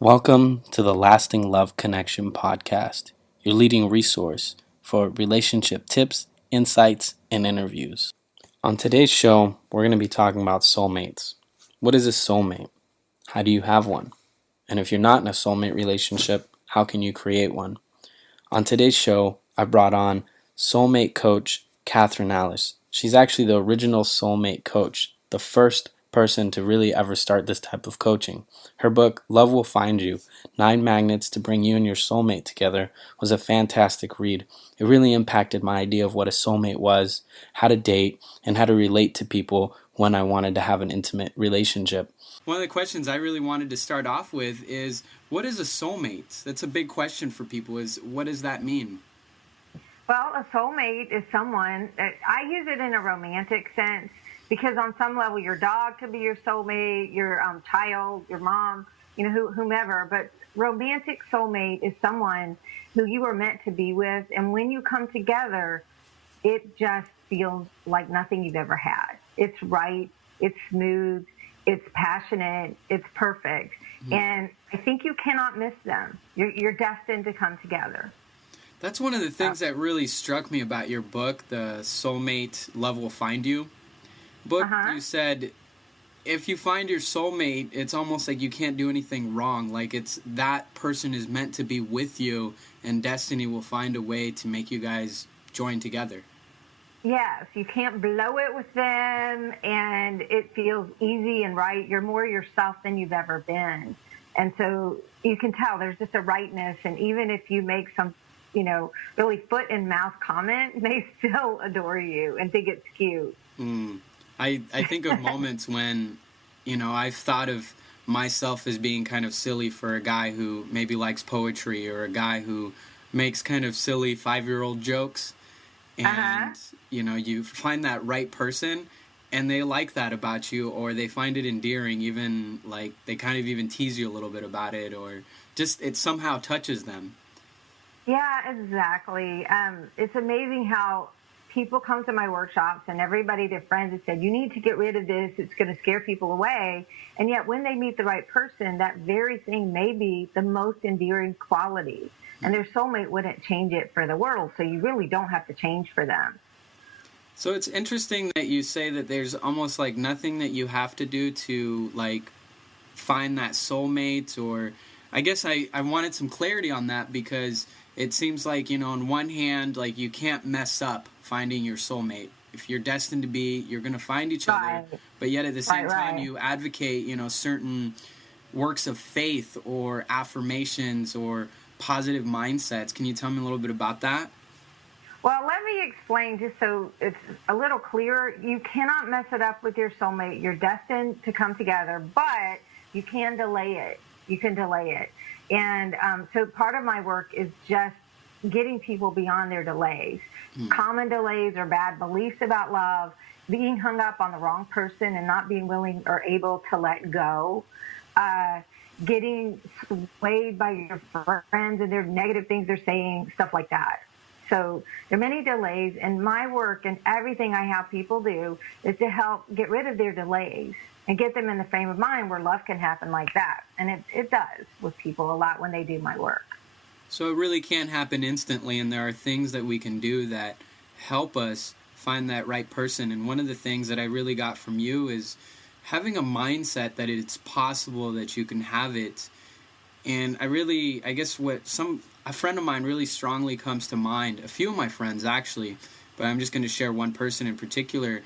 Welcome to the Lasting Love Connection podcast, your leading resource for relationship tips, insights, and interviews. On today's show, we're going to be talking about soulmates. What is a soulmate? How do you have one? And if you're not in a soulmate relationship, how can you create one? On today's show, I brought on SoulMate Coach Kathryn Alice. She's actually the original SoulMate Coach, the first person to really ever start this type of coaching. Her book, Love Will Find You, 9 Magnets to Bring You and Your Soulmate Together, was a fantastic read. It really impacted my idea of what a soulmate was, how to date, and how to relate to people when I wanted to have an intimate relationship. One of the questions I really wanted to start off with is, what is a soulmate? That's a big question for people, is what does that mean? Well, a soulmate is someone, I use it in a romantic sense, because on some level your dog could be your soulmate, your child, your mom, whomever. But romantic soulmate is someone who you are meant to be with. And when you come together, it just feels like nothing you've ever had. It's right. It's smooth. It's passionate. It's perfect. Mm-hmm. And I think you cannot miss them. You're destined to come together. That's one of the things that really struck me about your book, the SoulMate Love Will Find You book. You said, if you find your soulmate, it's almost like you can't do anything wrong. Like it's that person is meant to be with you, and destiny will find a way to make you guys join together. Yes, you can't blow it with them, and it feels easy and right. You're more yourself than you've ever been. And so you can tell there's just a rightness, and even if you make some really foot and mouth comment, they still adore you and think it's cute. I think of moments when, I've thought of myself as being kind of silly for a guy who maybe likes poetry, or a guy who makes kind of silly 5-year-old jokes. And, you find that right person, and they like that about you, or they find it endearing, even like they kind of even tease you a little bit about it, or just it somehow touches them. Yeah, exactly. It's amazing how people come to my workshops, and everybody, their friends, have said, you need to get rid of this. It's going to scare people away. And yet when they meet the right person, that very thing may be the most endearing quality. And their soulmate wouldn't change it for the world. So you really don't have to change for them. So it's interesting that you say that there's almost like nothing that you have to do to like find that soulmate, or I guess I wanted some clarity on that, because it seems like, on one hand, like you can't mess up finding your soulmate. If you're destined to be, you're going to find each other. But yet at the same time, you advocate, certain works of faith or affirmations or positive mindsets. Can you tell me a little bit about that? Well, let me explain just so it's a little clearer. You cannot mess it up with your soulmate. You're destined to come together, but you can delay it. You can delay it. And so part of my work is just getting people beyond their delays. Common delays or bad beliefs about love, being hung up on the wrong person and not being willing or able to let go, getting swayed by your friends and their negative things they're saying, stuff like that. So there are many delays, and my work and everything I have people do is to help get rid of their delays and get them in the frame of mind where love can happen like that. And it does with people a lot when they do my work. So it really can happen instantly, and there are things that we can do that help us find that right person. And one of the things that I really got from you is having a mindset that it's possible that you can have it. And I guess a friend of mine really strongly comes to mind, a few of my friends actually, but I'm just going to share one person in particular.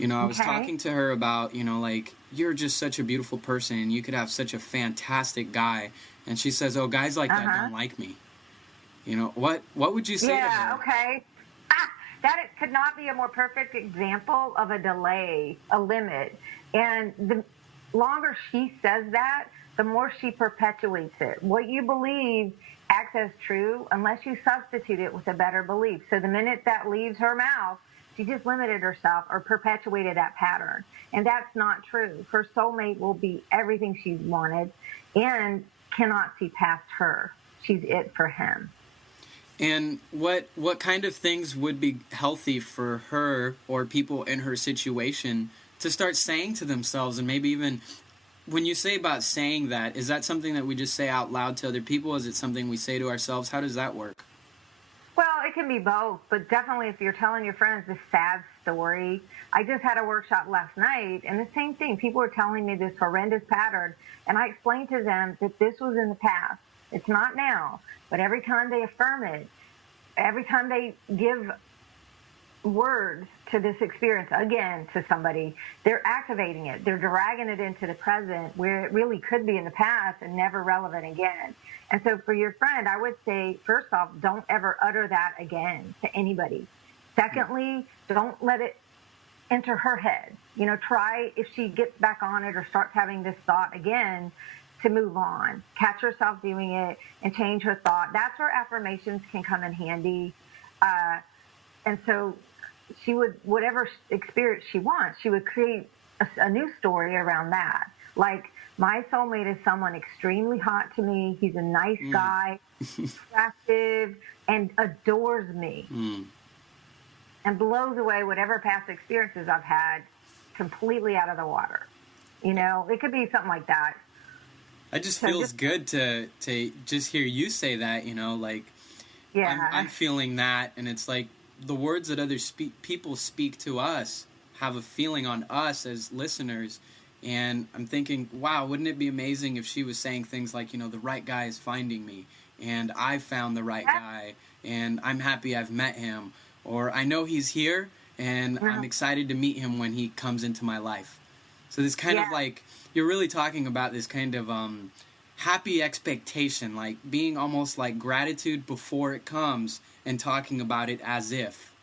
I was talking to her about, like, you're just such a beautiful person and you could have such a fantastic guy. And she says, oh, guys like that don't like me. What would you say to her? Yeah, okay. That could not be a more perfect example of a delay, a limit. And the longer she says that, the more she perpetuates it. What you believe acts as true unless you substitute it with a better belief. So the minute that leaves her mouth, she just limited herself or perpetuated that pattern. And that's not true. Her soulmate will be everything she's wanted and cannot see past her. She's it for him. And what kind of things would be healthy for her or people in her situation to start saying to themselves, and maybe even when you say about saying that, is that something that we just say out loud to other people? Is it something we say to ourselves? How does that work? Well, it can be both, but definitely if you're telling your friends this sad story. I just had a workshop last night, and the same thing. People were telling me this horrendous pattern, and I explained to them that this was in the past. It's not now, but every time they affirm it, every time they give words to this experience again to somebody, they're activating it. They're dragging it into the present where it really could be in the past and never relevant again. And so for your friend, I would say, first off, don't ever utter that again to anybody. Secondly, don't let it enter her head. Try, if she gets back on it or starts having this thought again, to move on. Catch herself doing it and change her thought. That's where affirmations can come in handy. And so she would, whatever experience she wants, she would create a new story around that. Like, my soulmate is someone extremely hot to me. He's a nice guy, attractive, and adores me. And blows away whatever past experiences I've had completely out of the water. It could be something like that. It just feels good to just hear you say that, like, yeah. I'm feeling that, and it's like the words that other people speak to us have a feeling on us as listeners. And I'm thinking, wow, wouldn't it be amazing if she was saying things like, the right guy is finding me, and I found the right guy, and I'm happy I've met him, or I know he's here, and I'm excited to meet him when he comes into my life. So this kind of like, you're really talking about this kind of happy expectation, like being almost like gratitude before it comes and talking about it as if.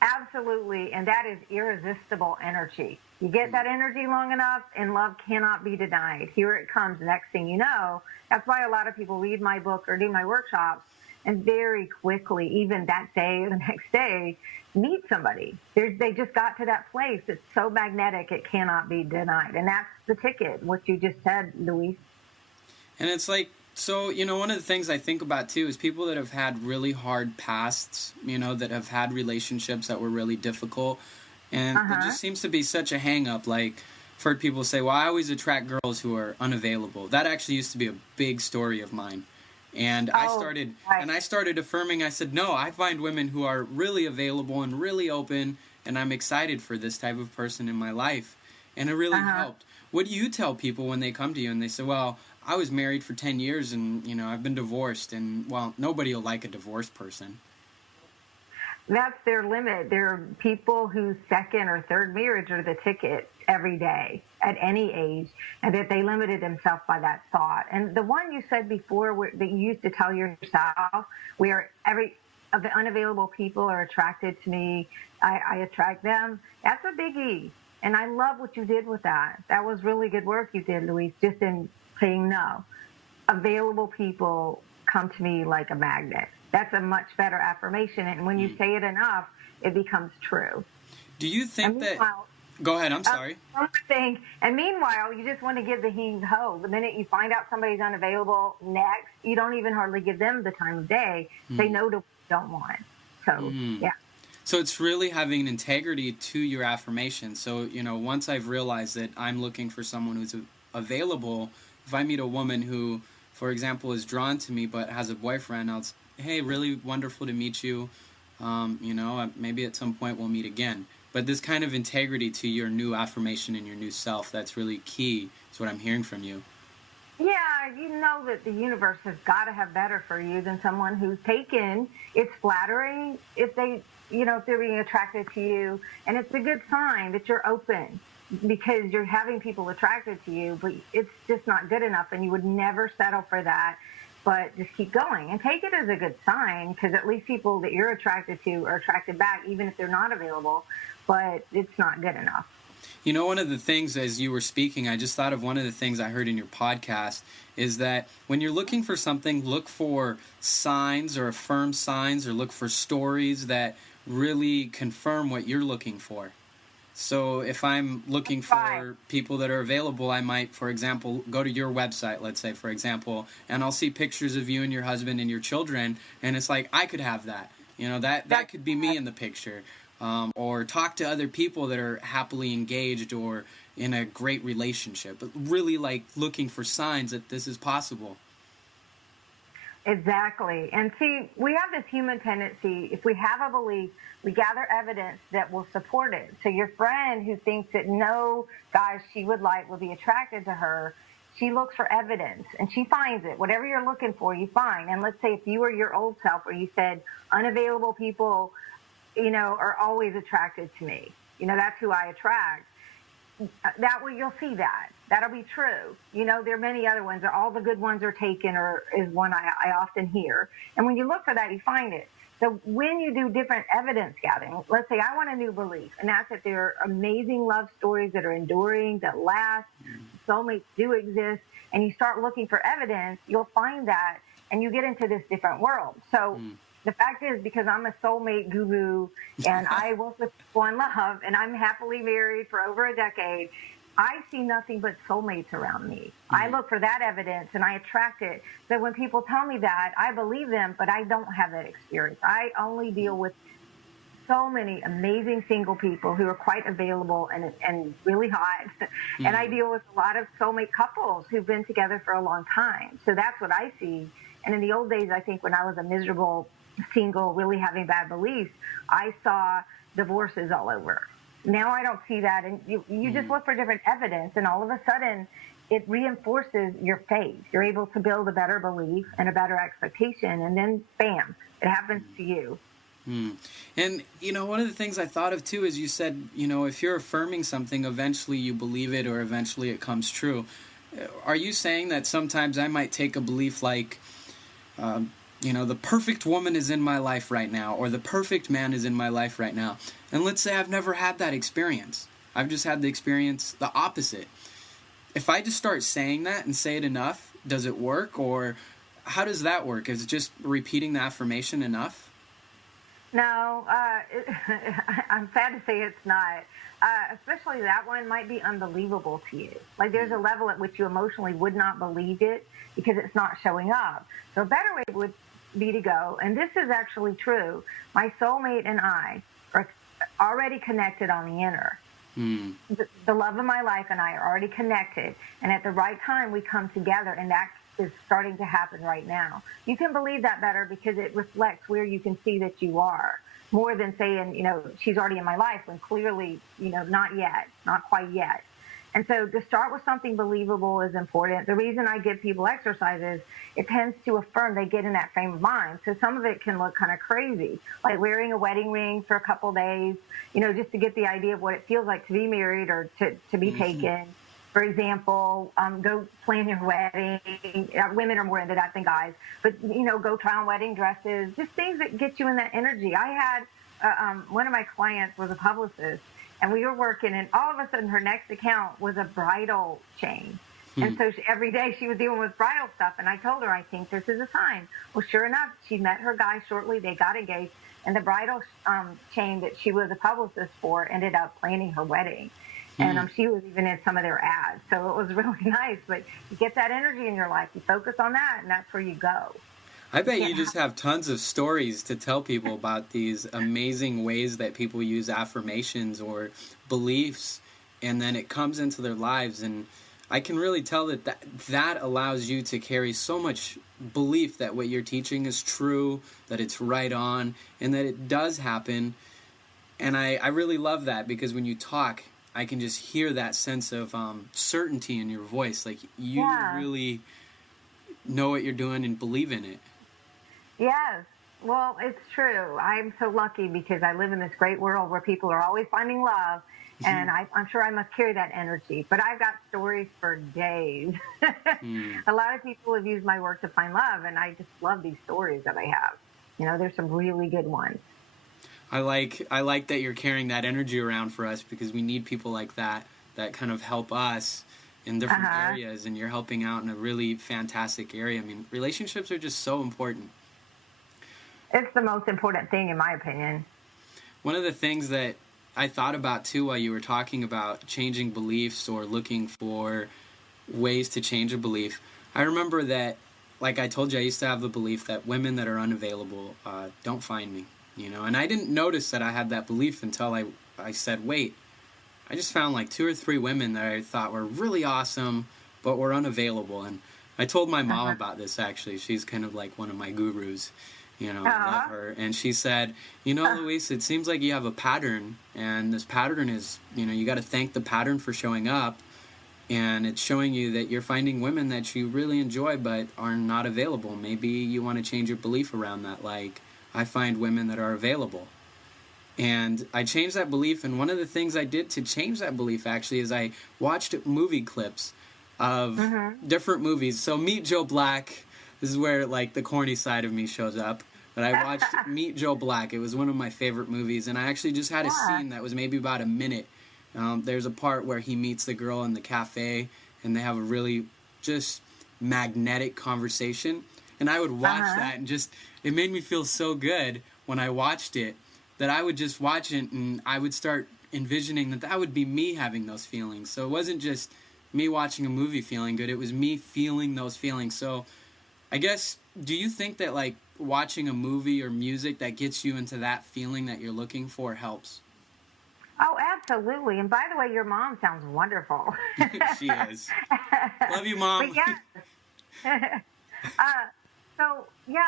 Absolutely, and that is irresistible energy. You get that energy long enough, and love cannot be denied. Here it comes. Next thing you know, that's why a lot of people read my book or do my workshops, and very quickly, even that day or the next day, meet somebody. They just got to that place. It's so magnetic, it cannot be denied. And that's the ticket, what you just said, Luis. And it's like, so, one of the things I think about, too, is people that have had really hard pasts, that have had relationships that were really difficult. And it just seems to be such a hang-up. Like, I've heard people say, well, I always attract girls who are unavailable. That actually used to be a big story of mine. And I started affirming. I said, no, I find women who are really available and really open, and I'm excited for this type of person in my life. And it really helped. What do you tell people when they come to you and they say, well, I was married for 10 years and, I've been divorced, and, well, nobody will like a divorced person. That's their limit. There are people whose second or third marriage are the ticket every day at any age, and that they limited themselves by that thought. And the one you said before that you used to tell yourself, where every of the unavailable people are attracted to me, I attract them, that's a biggie. And I love what you did with that. That was really good work you did, Luis, just in saying no. Available people come to me like a magnet. That's a much better affirmation. And when you say it enough, it becomes true. Do you think that... Go ahead, I'm sorry. One more thing. And meanwhile, you just want to give the heave-ho. The minute you find out somebody's unavailable next, you don't even hardly give them the time of day. Say no to what you don't want. So, yeah. So it's really having an integrity to your affirmation. So, once I've realized that I'm looking for someone who's available, if I meet a woman who, for example, is drawn to me but has a boyfriend, I'll say, hey, really wonderful to meet you. Maybe at some point we'll meet again. But this kind of integrity to your new affirmation and your new self, that's really key. That's what I'm hearing from you. Yeah, you know that the universe has got to have better for you than someone who's taken. It's flattering if they're being attracted to you, and it's a good sign that you're open, because you're having people attracted to you, but it's just not good enough, and you would never settle for that, but just keep going and take it as a good sign, because at least people that you're attracted to are attracted back, even if they're not available, but it's not good enough. One of the things, as you were speaking, I just thought of one of the things I heard in your podcast is that when you're looking for something, look for signs or affirm signs, or look for stories that really confirm what you're looking for. So if I'm looking for people that are available, I might, for example, go to your website, let's say, for example, and I'll see pictures of you and your husband and your children, and it's like, I could have that. That could be me in the picture. or talk to other people that are happily engaged or in a great relationship, but really like looking for signs that this is possible. Exactly. And see, we have this human tendency, if we have a belief, we gather evidence that will support it. So your friend who thinks that no guy she would like will be attracted to her, she looks for evidence and she finds it. Whatever you're looking for, you find. And let's say if you were your old self where you said unavailable people, are always attracted to me. That's who I attract. That way you'll see that. That'll be true. There are many other ones. All the good ones are taken, or is one I often hear. And when you look for that, you find it. So when you do different evidence gathering, let's say I want a new belief, and that's that there are amazing love stories that are enduring, that last, soulmates do exist, and you start looking for evidence, you'll find that, and you get into this different world. So the fact is, because I'm a soulmate guru and I work with people in love and I'm happily married for over a decade, I see nothing but soulmates around me. I look for that evidence and I attract it. So when people tell me that, I believe them, but I don't have that experience. I only deal with so many amazing single people who are quite available and really hot. And I deal with a lot of soulmate couples who've been together for a long time. So that's what I see. And in the old days, I think when I was a miserable single, really having bad beliefs, I saw divorces all over. Now I don't see that. And you just look for different evidence, and all of a sudden it reinforces your faith. You're able to build a better belief and a better expectation, and then bam, it happens to you. And, one of the things I thought of too is you said, if you're affirming something, eventually you believe it or eventually it comes true. Are you saying that sometimes I might take a belief like, the perfect woman is in my life right now, or the perfect man is in my life right now. And let's say I've never had that experience. I've just had the experience the opposite. If I just start saying that and say it enough, does it work? Or how does that work? Is it just repeating the affirmation enough? No, I'm sad to say it's not. Especially that one might be unbelievable to you. Like there's a level at which you emotionally would not believe it because it's not showing up. So a better way would be to go, and this is actually true, my soulmate and I are already connected on the inner. The love of my life and I are already connected, and at the right time we come together, and that is starting to happen right now. You can believe that better because it reflects where you can see that you are, more than saying, she's already in my life, when clearly, not yet, not quite yet. And so to start with something believable is important. The reason I give people exercises, it tends to affirm they get in that frame of mind. So some of it can look kind of crazy, like wearing a wedding ring for a couple days, just to get the idea of what it feels like to be married or to be taken. For example, go plan your wedding. Women are more into that than guys. But, go try on wedding dresses, just things that get you in that energy. I had one of my clients was a publicist, and we were working, and all of a sudden her next account was a bridal chain. And so every day she was dealing with bridal stuff, and I told her, I think this is a sign. Well, sure enough, she met her guy shortly. They got engaged, and the bridal chain that she was a publicist for ended up planning her wedding. And she was even in some of their ads. So it was really nice. But you get that energy in your life. You focus on that, and that's where you go. I bet you just have tons of stories to tell people about these amazing ways that people use affirmations or beliefs, and then it comes into their lives. And I can really tell that allows you to carry so much belief that what you're teaching is true, that it's right on, and that it does happen. And I really love that, because when you talk, I can just hear that sense of certainty in your voice. Like you really know what you're doing and believe in it. Yes. Well, it's true. I'm so lucky because I live in this great world where people are always finding love. And I'm sure I must carry that energy. But I've got stories for days. A lot of people have used my work to find love, and I just love these stories that I have. There's some really good ones. I like that you're carrying that energy around for us, because we need people like that kind of help us in different areas, and you're helping out in a really fantastic area. I mean, relationships are just so important. It's the most important thing, in my opinion. One of the things that I thought about, too, while you were talking about changing beliefs or looking for ways to change a belief, I remember that, like I told you, I used to have the belief that women that are unavailable don't find me. And I didn't notice that I had that belief until I said, wait, I just found like 2 or 3 women that I thought were really awesome, but were unavailable. And I told my mom about this, actually. She's kind of like one of my gurus. I love her. And she said, Luis, it seems like you have a pattern. And this pattern is, you got to thank the pattern for showing up. And it's showing you that you're finding women that you really enjoy but are not available. Maybe you want to change your belief around that. Like, I find women that are available. And I changed that belief, and one of the things I did to change that belief, actually, is I watched movie clips of different movies. So Meet Joe Black, this is where, like, the corny side of me shows up. But I watched Meet Joe Black. It was one of my favorite movies, and I actually just had a scene that was maybe about a minute. There's a part where he meets the girl in the cafe, and they have a really just magnetic conversation. And I would watch that, and it made me feel so good when I watched it, that I would just watch it and I would start envisioning that would be me having those feelings. So it wasn't just me watching a movie feeling good, it was me feeling those feelings. So I guess, do you think that like watching a movie or music that gets you into that feeling that you're looking for helps? Oh, absolutely. And by the way, your mom sounds wonderful. She is. Love you, Mom. So, yeah,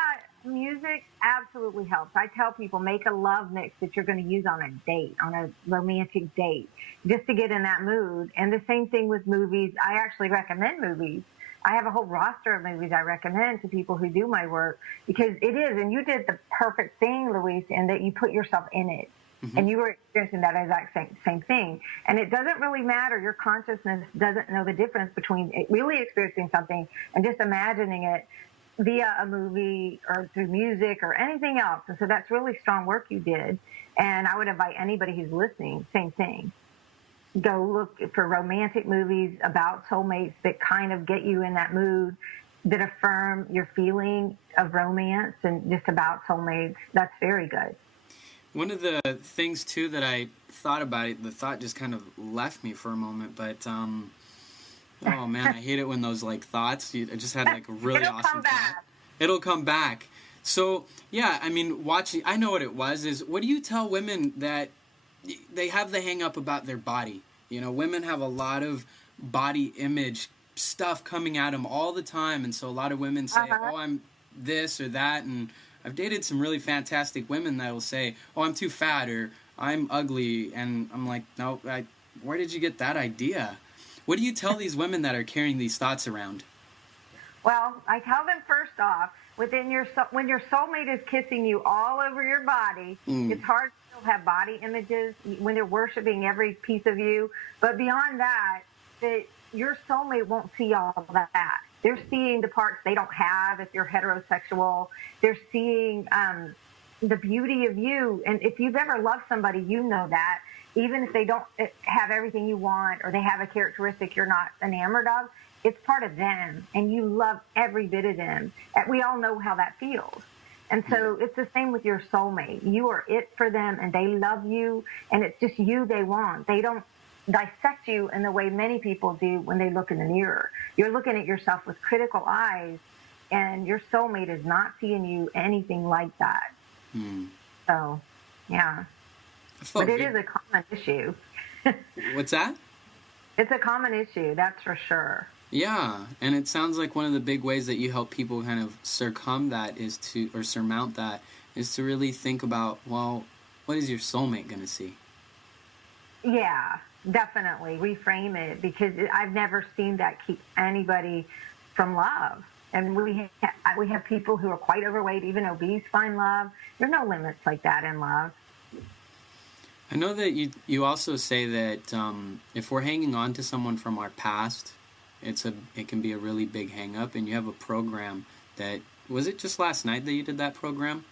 music absolutely helps. I tell people, make a love mix that you're going to use on a date, on a romantic date, just to get in that mood. And the same thing with movies. I actually recommend movies. I have a whole roster of movies I recommend to people who do my work, because it is, and you did the perfect thing, Luis, in that you put yourself in it. And you were experiencing that exact same thing. And it doesn't really matter. Your consciousness doesn't know the difference between really experiencing something and just imagining it via a movie or through music or anything else. And so that's really strong work you did. And I would invite anybody who's listening, same thing. Go look for romantic movies about soulmates that kind of get you in that mood, that affirm your feeling of romance and just about soulmates. That's very good. One of the things, too, that I thought about it, the thought just kind of left me for a moment, but, oh, man, I hate it when those, like, thoughts, I just had, like, a really awesome thought. It'll come back. So, yeah, I mean, watching, I know what it was, is what do you tell women that they have the hang-up about their body? Women have a lot of body image stuff coming at them all the time, and so a lot of women say, oh, I'm this or that, and I've dated some really fantastic women that will say, oh, I'm too fat, or I'm ugly, and I'm like, no, where did you get that idea? What do you tell these women that are carrying these thoughts around? Well, I tell them, first off, when your soulmate is kissing you all over your body, it's hard to still have body images when they're worshiping every piece of you. But beyond that, your soulmate won't see all that. They're seeing the parts they don't have if you're heterosexual. They're seeing the beauty of you. And if you've ever loved somebody, you know that. Even if they don't have everything you want, or they have a characteristic you're not enamored of, it's part of them. And you love every bit of them. And we all know how that feels. And so it's the same with your soulmate. You are it for them, and they love you. And it's just you they want. They don't dissect you in the way many people do when they look in the mirror. You're looking at yourself with critical eyes, and your soulmate is not seeing you anything like that. So, yeah. But it is a common issue. What's that? It's a common issue, that's for sure. Yeah, and it sounds like one of the big ways that you help people kind of surmount that is to really think about, well, what is your soulmate going to see? Yeah, definitely reframe it, because I've never seen that keep anybody from love. And we have people who are quite overweight, even obese, find love. There are no limits like that in love. I know that you also say that if we're hanging on to someone from our past, it can be a really big hang up. And you have a program that, was it just last night that you did that program?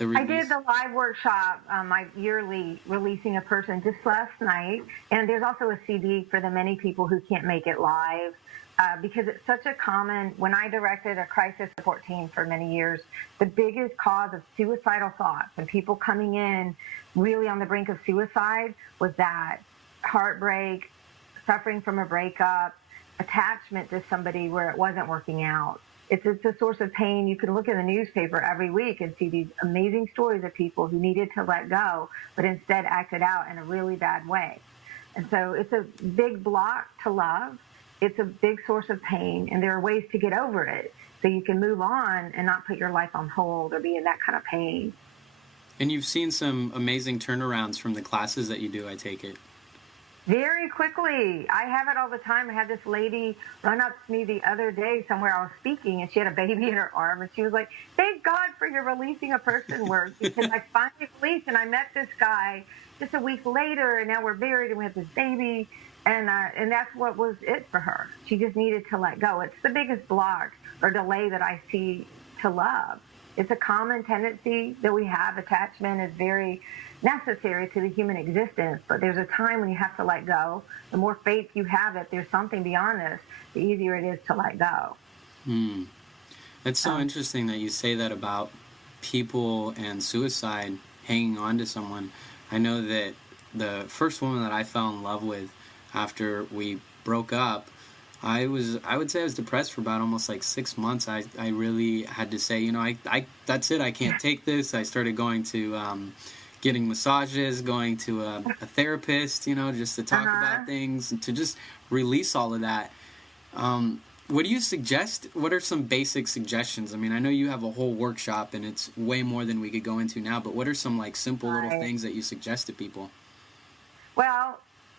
I did the live workshop, my yearly Releasing a Person, just last night. And there's also a CD for the many people who can't make it live, because it's such a common, when I directed a crisis support team for many years, the biggest cause of suicidal thoughts and people coming in really on the brink of suicide was that heartbreak, suffering from a breakup, attachment to somebody where it wasn't working out. It's a source of pain. You can look in the newspaper every week and see these amazing stories of people who needed to let go, but instead acted out in a really bad way. And so it's a big block to love. It's a big source of pain, and there are ways to get over it so you can move on and not put your life on hold or be in that kind of pain. And you've seen some amazing turnarounds from the classes that you do, I take it. Very quickly. I have it all the time. I had this lady run up to me the other day somewhere I was speaking, and she had a baby in her arm, and she was like, "Thank God for your releasing a person work, because I finally released, and I met this guy just a week later, and now we're married, and we have this baby." And that's what was it for her. She just needed to let go. It's the biggest block or delay that I see to love. It's a common tendency that we have. Attachment is very necessary to the human existence, but there's a time when you have to let go. The more faith you have that there's something beyond this, the easier it is to let go. That's so interesting that you say that about people and suicide, hanging on to someone. I know that the first woman that I fell in love with after we broke up, I would say I was depressed for about almost like 6 months. I really had to say, I that's it. I can't take this. I started going to getting massages, going to a therapist, just to talk about things and to just release all of that. What do you suggest? What are some basic suggestions? I mean, I know you have a whole workshop and it's way more than we could go into now, but what are some like simple little things that you suggest to people? Well,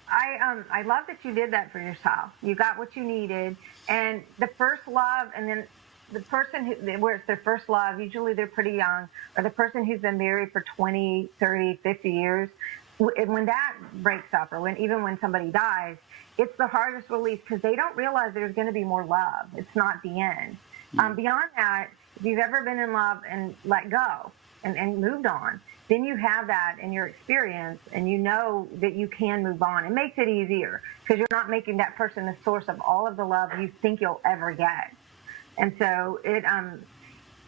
I love that you did that for yourself. You got what you needed. And the first love, and then the person where it's their first love, usually they're pretty young, or the person who's been married for 20, 30, 50 years, when that breaks up, or even when somebody dies, it's the hardest release because they don't realize there's going to be more love. It's not the end. Beyond that, if you've ever been in love and let go and moved on, then you have that in your experience and you know that you can move on. It makes it easier because you're not making that person the source of all of the love you think you'll ever get. And so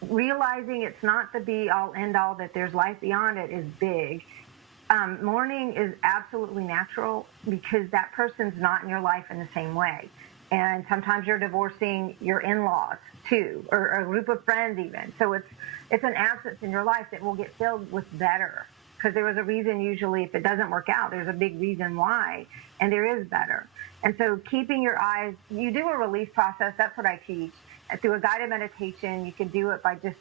realizing it's not the be-all, end-all, that there's life beyond it is big. Mourning is absolutely natural because that person's not in your life in the same way. And sometimes you're divorcing your in-laws too, or a group of friends even. So it's an absence in your life that will get filled with better, because there was a reason. Usually if it doesn't work out, there's a big reason why, and there is better. And so keeping your eyes, you do a release process. That's what I teach. And through a guided meditation, you can do it by just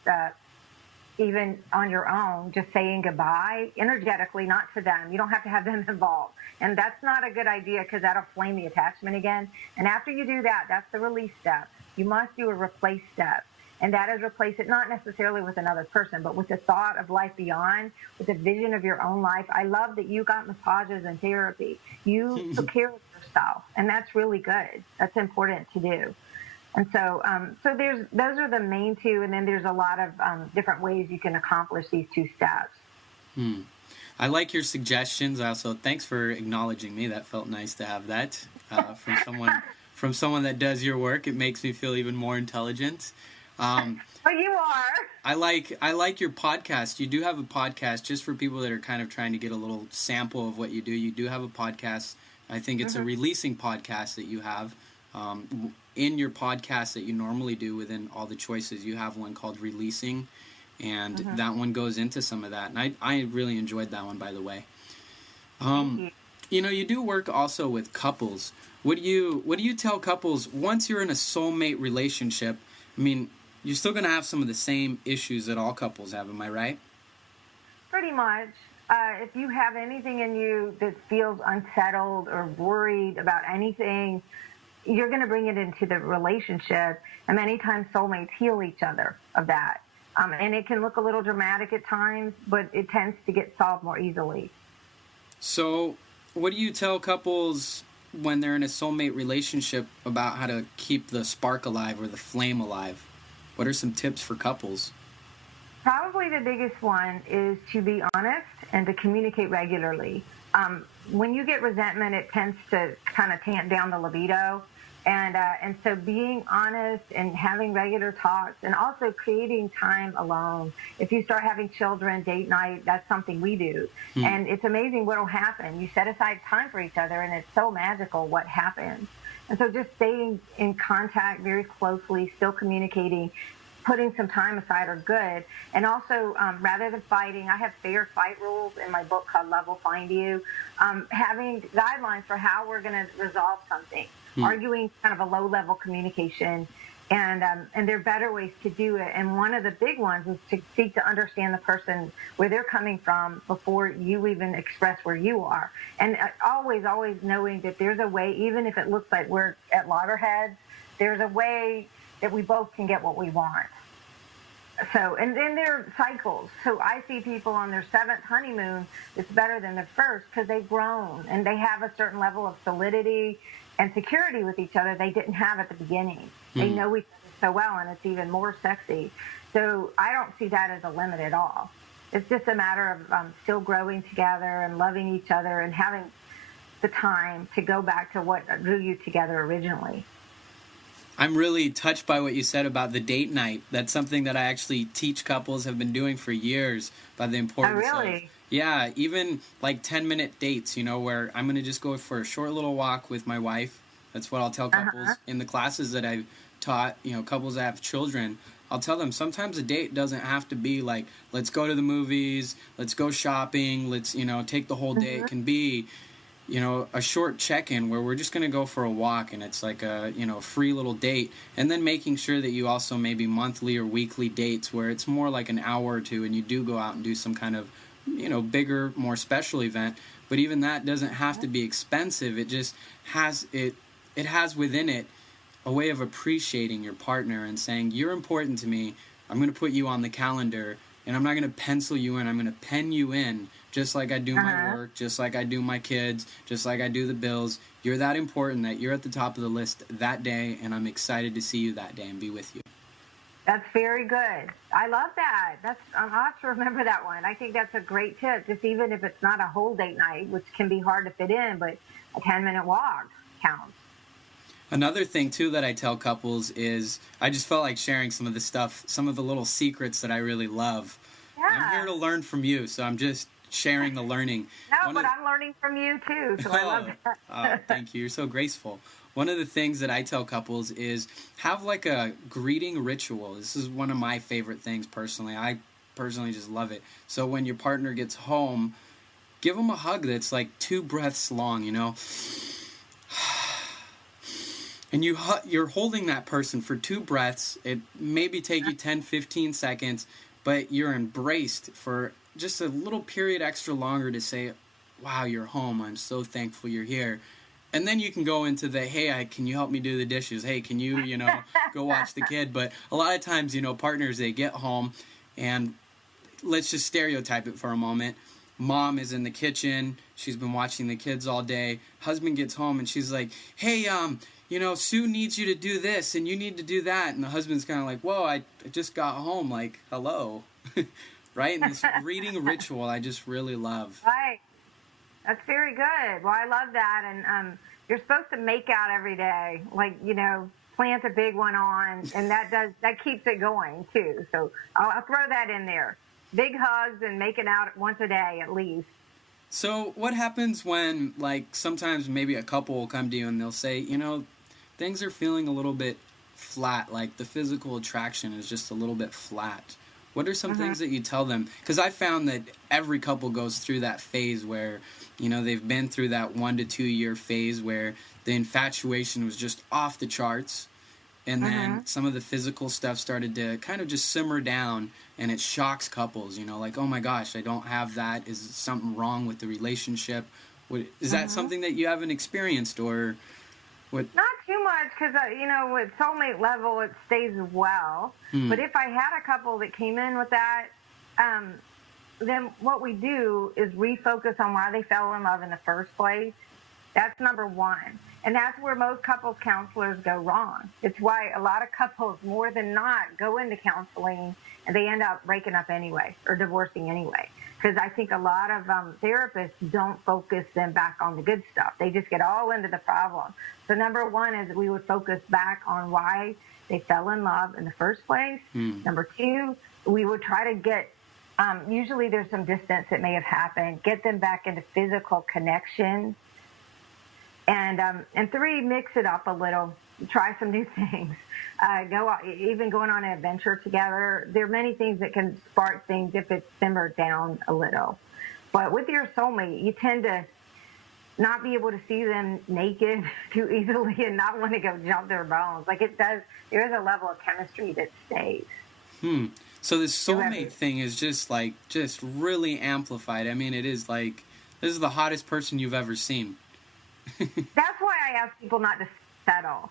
even on your own, just saying goodbye energetically, not to them. You don't have to have them involved. And that's not a good idea because that'll flame the attachment again. And after you do that, that's the release step. You must do a replace step. And that is replace it not necessarily with another person, but with the thought of life beyond, with the vision of your own life. I love that you got massages and therapy. You took care of yourself, and that's really good. That's important to do. And so those are the main two, and then there's a lot of different ways you can accomplish these two steps. I like your suggestions. Also, thanks for acknowledging me. That felt nice to have that from someone that does your work. It makes me feel even more intelligent. Oh, you are. I like your podcast. You do have a podcast, just for people that are kind of trying to get a little sample of what you do. You do have a podcast. I think it's a releasing podcast that you have. In your podcast that you normally do within all the choices, you have one called Releasing, and that one goes into some of that. And I really enjoyed that one, by the way. You do work also with couples. What do you tell couples once you're in a soulmate relationship? I mean, you're still going to have some of the same issues that all couples have. Am I right? Pretty much. If you have anything in you that feels unsettled or worried about anything, you're going to bring it into the relationship. And many times soulmates heal each other of that. And it can look a little dramatic at times, but it tends to get solved more easily. So what do you tell couples when they're in a soulmate relationship about how to keep the spark alive or the flame alive? What are some tips for couples? Probably the biggest one is to be honest and to communicate regularly. When you get resentment, it tends to kind of tamp down the libido. And so being honest and having regular talks, and also creating time alone. If you start having children, date night, that's something we do. And it's amazing what will happen. You set aside time for each other, and it's so magical what happens. And so just staying in contact very closely, still communicating, putting some time aside are good. And also, rather than fighting, I have fair fight rules in my book called Love Will Find You, having guidelines for how we're going to resolve something, arguing kind of a low-level communication. And there are better ways to do it. And one of the big ones is to seek to understand the person, where they're coming from, before you even express where you are. And always knowing that there's a way, even if it looks like we're at loggerheads, there's a way that we both can get what we want. So, and then there are cycles. So I see people on their 7th honeymoon, it's better than their first because they've grown and they have a certain level of solidity and security with each other they didn't have at the beginning. They know each other so well, and it's even more sexy. So I don't see that as a limit at all. It's just a matter of still growing together and loving each other and having the time to go back to what drew you together originally. I'm really touched by what you said about the date night. That's something that I actually teach couples, have been doing for years, by the importance of, yeah, even like 10-minute dates, where I'm going to just go for a short little walk with my wife. That's what I'll tell couples in the classes that I've taught, couples that have children. I'll tell them sometimes a date doesn't have to be like, let's go to the movies, let's go shopping, let's, take the whole day. It can be, a short check-in where we're just going to go for a walk, and it's like a, free little date. And then making sure that you also maybe monthly or weekly dates where it's more like an hour or two and you do go out and do some kind of, bigger, more special event. But even that doesn't have to be expensive. It just has, it has within it a way of appreciating your partner and saying, you're important to me. I'm going to put you on the calendar, and I'm not going to pencil you in. I'm going to pen you in, just like I do my work, just like I do my kids, just like I do the bills. You're that important that you're at the top of the list that day, and I'm excited to see you that day and be with you. That's very good. I love that. I'll have to remember that one. I think that's a great tip, just even if it's not a whole date night, which can be hard to fit in, but a 10-minute walk counts. Another thing, too, that I tell couples is I just felt like sharing some of the stuff, some of the little secrets that I really love. Yeah. I'm here to learn from you, so I'm just sharing the learning. I'm learning from you, too, so I love that. Oh, thank you. You're so graceful. One of the things that I tell couples is have like a greeting ritual. This is one of my favorite things personally. I personally just love it. So when your partner gets home, give them a hug that's like 2 breaths long, And you're holding that person for 2 breaths. It maybe take you 10, 15 seconds, but you're embraced for just a little period extra longer to say, wow, you're home. I'm so thankful you're here. And then you can go into the, hey, can you help me do the dishes? Hey, can you, go watch the kid? But a lot of times, partners, they get home, and let's just stereotype it for a moment. Mom is in the kitchen. She's been watching the kids all day. Husband gets home, and she's like, hey, Sue needs you to do this, and you need to do that. And the husband's kind of like, whoa, I just got home. Like, hello. Right? And this greeting ritual I just really love. Right. That's very good. Well, I love that. And you're supposed to make out every day, like, plant a big one on, and that keeps it going, too. So I'll throw that in there. Big hugs and making out once a day at least. So what happens when, like, sometimes maybe a couple will come to you and they'll say, things are feeling a little bit flat, like the physical attraction is just a little bit flat. What are some things that you tell them? Because I found that every couple goes through that phase where, they've been through that 1 to 2 year phase where the infatuation was just off the charts. And then some of the physical stuff started to kind of just simmer down, and it shocks couples, like, oh my gosh, I don't have that. Is something wrong with the relationship? Is that something that you haven't experienced, or what? Not too much, because, with soulmate level, it stays well. But if I had a couple that came in with that, then what we do is refocus on why they fell in love in the first place. That's number one. And that's where most couples counselors go wrong. It's why a lot of couples, more than not, go into counseling and they end up breaking up anyway or divorcing anyway. Because I think a lot of therapists don't focus them back on the good stuff. They just get all into the problem. So number one is we would focus back on why they fell in love in the first place. Number two, we would try to get, usually there's some distance that may have happened, get them back into physical connection. And 3, mix it up a little. Try some new things. Go out, even going on an adventure together. There are many things that can spark things if it's simmered down a little. But with your soulmate, you tend to not be able to see them naked too easily and not want to go jump their bones. Like it does, there is a level of chemistry that stays. So this soulmate thing is just really amplified. I mean, it is like, this is the hottest person you've ever seen. That's why I ask people not to settle.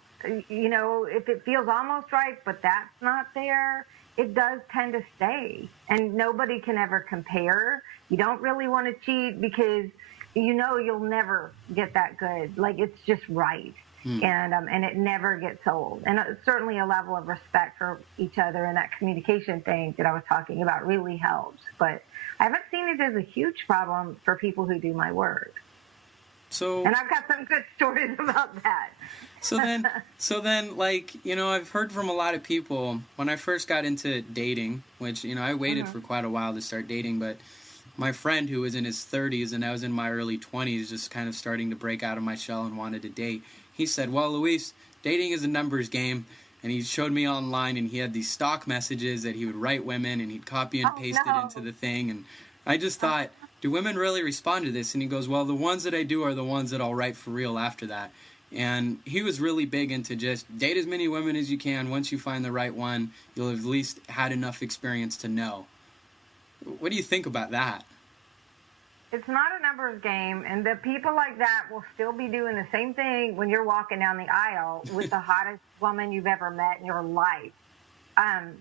You know, if it feels almost right, but that's not there, it does tend to stay. And nobody can ever compare. You don't really want to cheat because you know you'll never get that good. Like, it's just right. And it never gets old. And certainly a level of respect for each other and that communication thing that I was talking about really helps. But I haven't seen it as a huge problem for people who do my work. And I've got some good stories about that. So then, like, you know, I've heard from a lot of people when I first got into dating, which, you know, I waited for quite a while to start dating, but my friend who was in his 30s and I was in my early 20s, just kind of starting to break out of my shell and wanted to date, he said, well, Luis, dating is a numbers game. And he showed me online, and he had these stock messages that he would write women, and he'd copy and paste it into the thing. And I just thought, do women really respond to this? And he goes, well, the ones that I do are the ones that I'll write for real after that. And he was really big into just date as many women as you can. Once you find the right one, you'll have at least had enough experience to know. What do you think about that? It's not a numbers game, and the people like that will still be doing the same thing when you're walking down the aisle with the hottest woman you've ever met in your life.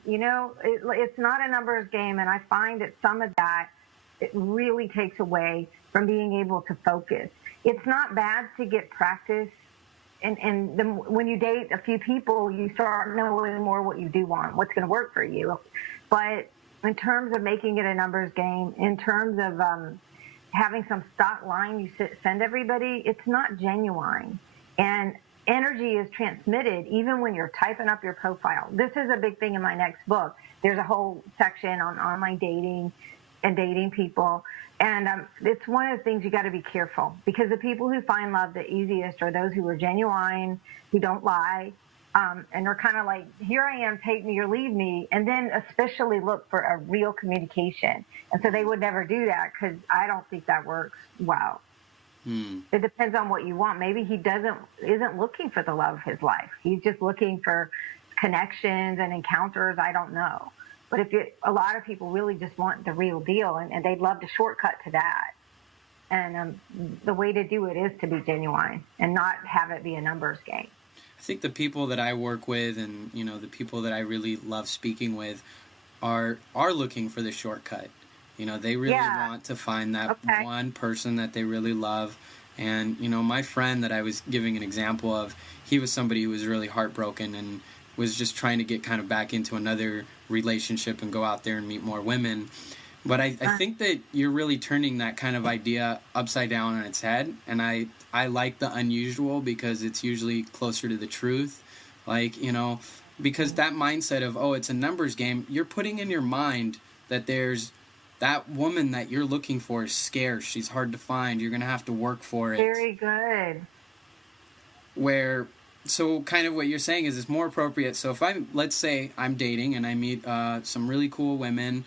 You know, it's not a numbers game, and I find that some of that, it really takes away from being able to focus. It's not bad to get practice, and when you date a few people, you start knowing more what you do want, what's going to work for you. But in terms of making it a numbers game, in terms of having some stock line you send everybody, it's not genuine. And energy is transmitted even when you're typing up your profile. This is a big thing in my next book. There's a whole section on online dating and dating people. And it's one of the things you got to be careful, because the people who find love the easiest are those who are genuine, who don't lie, and they're kind of like, here I am, take me or leave me, and then especially look for a real communication. And so they would never do that, because I don't think that works well. It depends on what you want. Maybe he isn't looking for the love of his life. He's just looking for connections and encounters. I don't know. But a lot of people really just want the real deal, and they'd love to shortcut to that. And the way to do it is to be genuine and not have it be a numbers game. I think the people that I work with, and you know, the people that I really love speaking with, are looking for the shortcut. You know, they really want to find that one person that they really love. And you know, my friend that I was giving an example of, he was somebody who was really heartbroken and was just trying to get kind of back into another relationship and go out there and meet more women. But I think that you're really turning that kind of idea upside down on its head. And I like the unusual, because it's usually closer to the truth. Like, you know, because that mindset of, oh, it's a numbers game, you're putting in your mind that there's that woman that you're looking for is scarce. She's hard to find. You're going to have to work for it. Very good. So kind of what you're saying is it's more appropriate. So let's say I'm dating and I meet some really cool women,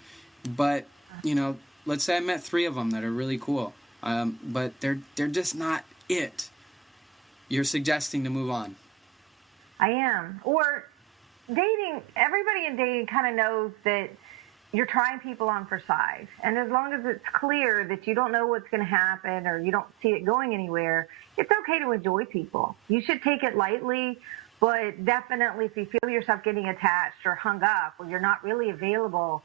but you know, let's say I met 3 of them that are really cool, but they're just not it. You're suggesting to move on. I am. Or dating, everybody in dating kind of knows that you're trying people on for size. And as long as it's clear that you don't know what's going to happen or you don't see it going anywhere, it's okay to enjoy people. You should take it lightly, but definitely if you feel yourself getting attached or hung up, or you're not really available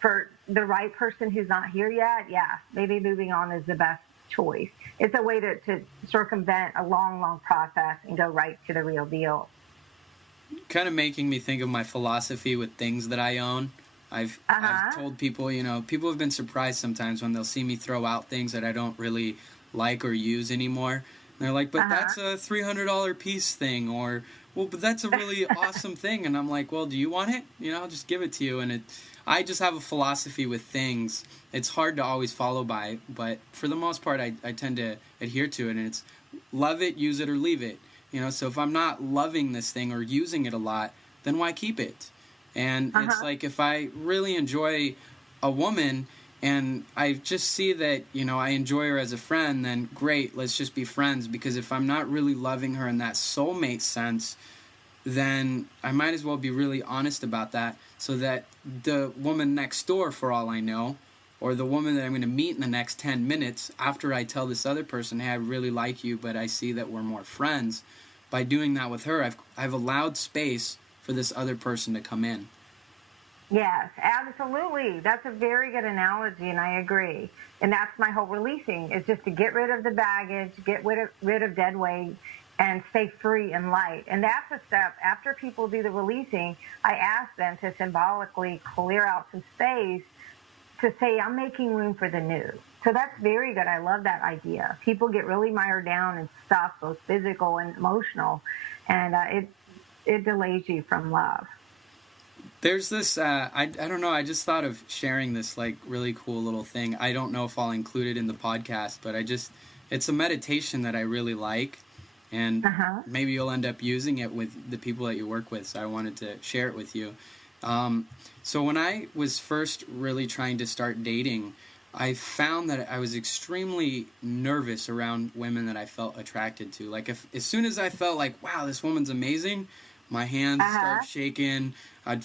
for the right person who's not here yet, maybe moving on is the best choice. It's a way to circumvent a long, long process and go right to the real deal. Kind of making me think of my philosophy with things that I own. I've told people, you know, people have been surprised sometimes when they'll see me throw out things that I don't really like or use anymore. And they're like, but that's a $300 piece thing, or, well, but that's a really awesome thing. And I'm like, well, do you want it? You know, I'll just give it to you. And I just have a philosophy with things. It's hard to always follow by, but for the most part, I tend to adhere to it. And it's love it, use it, or leave it. So if I'm not loving this thing or using it a lot, then why keep it? And it's like, if I really enjoy a woman and I just see that, I enjoy her as a friend, then great, let's just be friends. Because if I'm not really loving her in that soulmate sense, then I might as well be really honest about that, so that the woman next door, for all I know, or the woman that I'm going to meet in the next 10 minutes, after I tell this other person, hey, I really like you, but I see that we're more friends, by doing that with her, I've allowed space for this other person to come in. Yes, absolutely. That's a very good analogy, and I agree. And that's my whole releasing, is just to get rid of the baggage, get rid of dead weight, and stay free and light. And that's a step. After people do the releasing, I ask them to symbolically clear out some space to say, I'm making room for the new. So that's very good. I love that idea. People get really mired down in stuff, both physical and emotional, and it delays you from love. There's this, I don't know, I just thought of sharing this like really cool little thing. I don't know if I'll include it in the podcast, but it's a meditation that I really like, and maybe you'll end up using it with the people that you work with, so I wanted to share it with you. So when I was first really trying to start dating, I found that I was extremely nervous around women that I felt attracted to. Like, as soon as I felt like, wow, this woman's amazing, my hands start shaking. I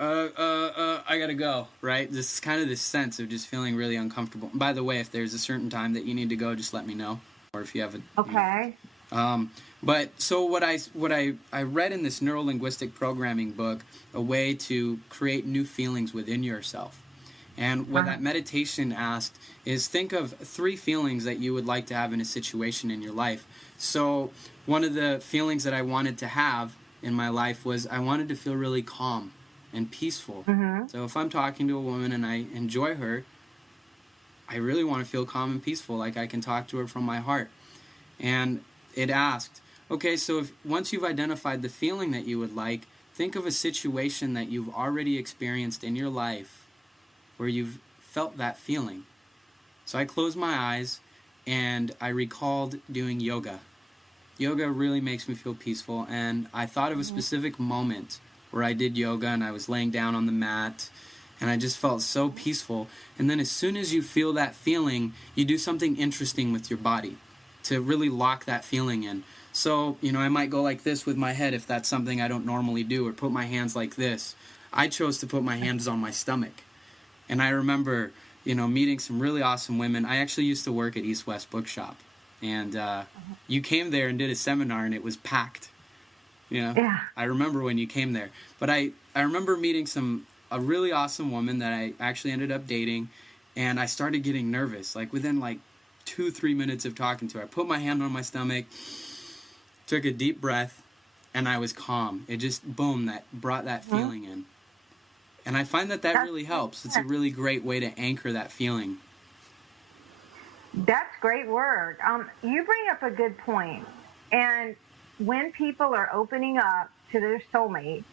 gotta go, right? This is kind of this sense of just feeling really uncomfortable. And by the way, if there's a certain time that you need to go, just let me know. Or if you have a... Okay. But so what I read in this neuro-linguistic programming book, a way to create new feelings within yourself. And what that meditation asked is, think of 3 feelings that you would like to have in a situation in your life. So one of the feelings that I wanted to have in my life was, I wanted to feel really calm and peaceful. So if I'm talking to a woman and I enjoy her, I really want to feel calm and peaceful, like I can talk to her from my heart. And it asked, okay, so once you've identified the feeling that you would like, think of a situation that you've already experienced in your life where you've felt that feeling. So I closed my eyes and I recalled doing yoga. Yoga really makes me feel peaceful, and I thought of a specific moment where I did yoga and I was laying down on the mat and I just felt so peaceful. And then as soon as you feel that feeling, you do something interesting with your body to really lock that feeling in. So, I might go like this with my head if that's something I don't normally do, or put my hands like this. I chose to put my hands on my stomach. And I remember, meeting some really awesome women. I actually used to work at East West Bookshop. And you came there and did a seminar, and it was packed. Yeah. I remember when you came there. But I remember meeting a really awesome woman that I actually ended up dating, and I started getting nervous. Like within 2-3 minutes of talking to her, I put my hand on my stomach, took a deep breath, and I was calm. It just, boom, that brought that feeling in. And I find that really helps. It's a really great way to anchor that feeling. That's great word. You bring up a good point. And when people are opening up to their soulmate,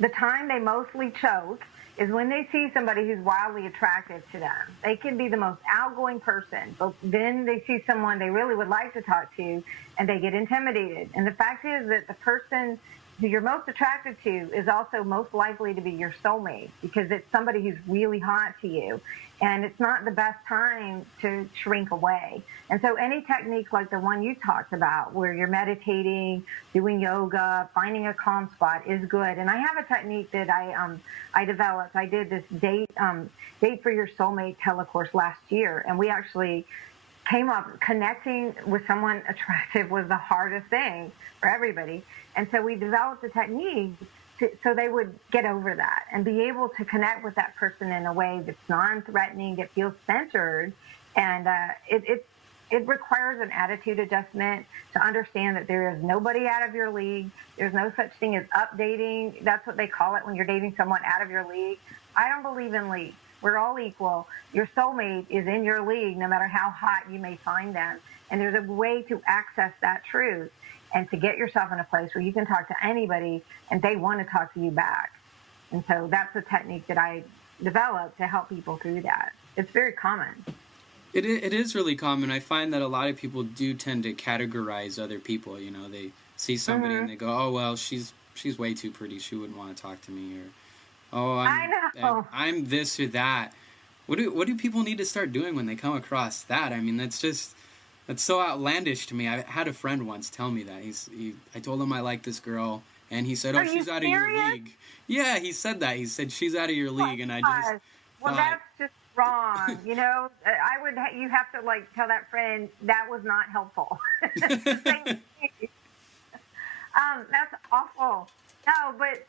the time they mostly choke is when they see somebody who's wildly attractive to them. They can be the most outgoing person, but then they see someone they really would like to talk to, and they get intimidated. And the fact is that the person who you're most attracted to is also most likely to be your soulmate, because it's somebody who's really hot to you. And it's not the best time to shrink away. And so any technique like the one you talked about, where you're meditating, doing yoga, finding a calm spot, is good. And I have a technique that I developed. I did this date for your soulmate telecourse last year, and we actually came up, connecting with someone attractive was the hardest thing for everybody. And so we developed a technique so they would get over that and be able to connect with that person in a way that's non-threatening, that feels centered. And it requires an attitude adjustment to understand that there is nobody out of your league. There's no such thing as updating. That's what they call it when you're dating someone out of your league. I don't believe in leagues. We're all equal. Your soulmate is in your league, no matter how hot you may find them. And there's a way to access that truth and to get yourself in a place where you can talk to anybody and they want to talk to you back. And so that's a technique that I developed to help people through that. It's very common. It is really common. I find that a lot of people do tend to categorize other people. They see somebody and they go, "Oh well, she's way too pretty. She wouldn't want to talk to me," or "Oh, I know. I'm this or that." What do people need to start doing when they come across that? I mean, that's so outlandish to me. I had a friend once tell me that I told him I like this girl, and he said, "Oh, she's out of your league." Yeah, he said that. He said she's out of your league, and I just well, thought, that's just wrong. You have to tell that friend that was not helpful. That's awful. No, but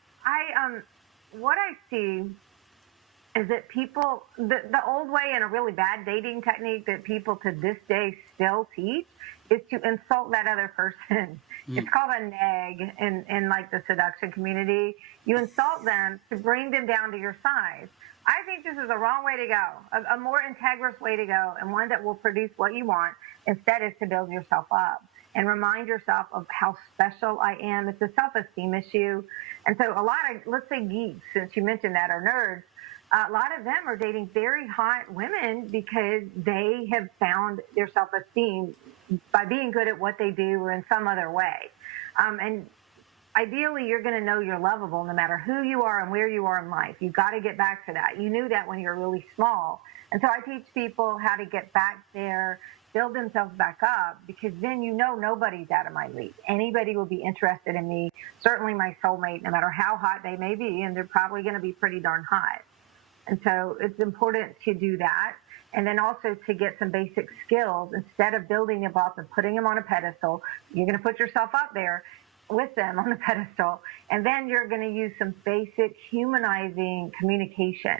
what I see is that people, the old way and a really bad dating technique that people to this day still teach is to insult that other person. It's called a nag in the seduction community. You insult them to bring them down to your size. I think this is the wrong way to go, a more integrous way to go, and one that will produce what you want. Instead is to build yourself up and remind yourself of how special I am. It's a self-esteem issue. And so a lot of, let's say geeks, since you mentioned that, or nerds, a lot of them are dating very hot women because they have found their self-esteem by being good at what they do or in some other way. And ideally, you're going to know you're lovable no matter who you are and where you are in life. You've got to get back to that. You knew that when you were really small. And so I teach people how to get back there, build themselves back up, because then nobody's out of my league. Anybody will be interested in me, certainly my soulmate, no matter how hot they may be, and they're probably going to be pretty darn hot. And so it's important to do that. And then also to get some basic skills. Instead of building them up and putting them on a pedestal, you're going to put yourself up there with them on the pedestal. And then you're going to use some basic humanizing communication,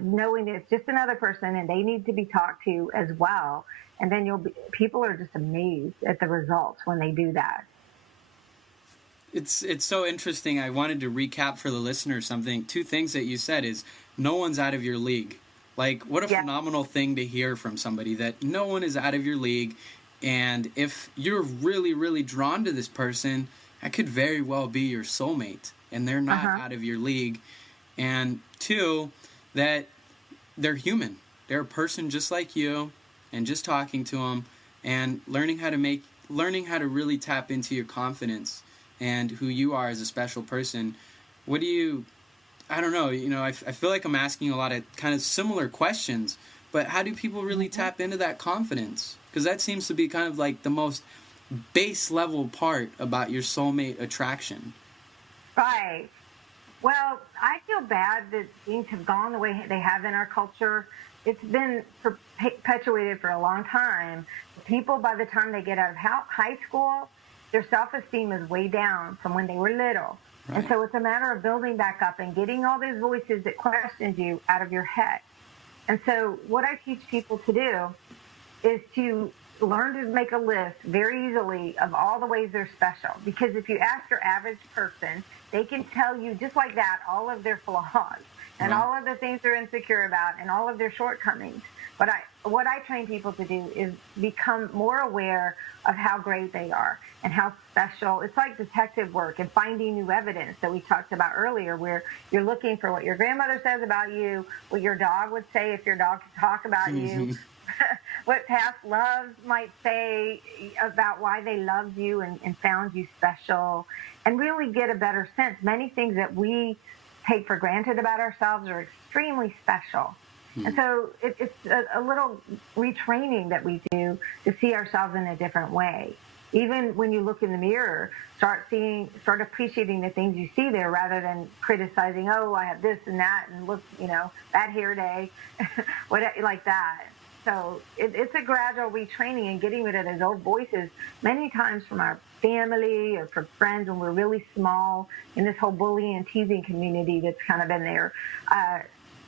knowing that it's just another person and they need to be talked to as well. And then people are just amazed at the results when they do that. It's so interesting. I wanted to recap for the listener two things that you said is no one's out of your league. Like, what a phenomenal thing to hear from somebody, that no one is out of your league. And if you're really, really drawn to this person, that could very well be your soulmate, and they're not out of your league. And two, that they're human. They're a person just like you, and just talking to them and learning how to really tap into your confidence and who you are as a special person. I don't know, I feel like I'm asking a lot of kind of similar questions, but how do people really tap into that confidence? Because that seems to be kind of like the most base level part about your soulmate attraction. Right. Well, I feel bad that things have gone the way they have in our culture. It's been perpetuated for a long time. People, by the time they get out of high school, their self-esteem is way down from when they were little. Right. And so it's a matter of building back up and getting all those voices that questioned you out of your head. And so what I teach people to do is to learn to make a list very easily of all the ways they're special. Because if you ask your average person, they can tell you just like that all of their flaws and all of the things they're insecure about and all of their shortcomings. But what I train people to do is become more aware of how great they are and how special. It's like detective work and finding new evidence that we talked about earlier, where you're looking for what your grandmother says about you, what your dog would say if your dog could talk about you, what past loves might say about why they loved you and found you special, and really get a better sense. Many things that we take for granted about ourselves are extremely special. And so it's a little retraining that we do to see ourselves in a different way. Even when you look in the mirror, start appreciating the things you see there rather than criticizing, oh, I have this and that, and look, bad hair day, like that. So it's a gradual retraining and getting rid of those old voices, many times from our family or from friends when we're really small, in this whole bullying and teasing community that's kind of been there.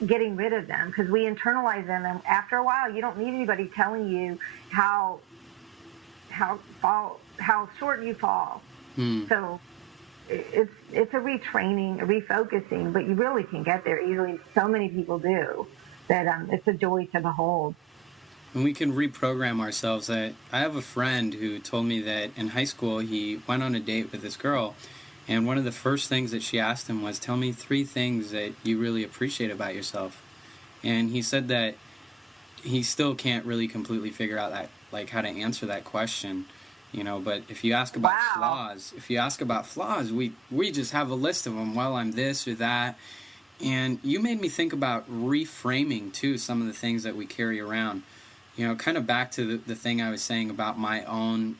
Getting rid of them, because we internalize them, and after a while you don't need anybody telling you how short you fall. So it's a retraining, a refocusing, but you really can get there easily. So many people do that. It's a joy to behold. And we can reprogram ourselves. I have a friend who told me that in high school he went on a date with this girl, and one of the first things that she asked him was, tell me 3 things that you really appreciate about yourself. And he said that he still can't really completely figure out that, like, how to answer that question, you know. But if you ask about Wow. flaws, we just have a list of them. Well, I'm this or that. And you made me think about reframing too some of the things that we carry around. You know, kind of back to the thing I was saying about my own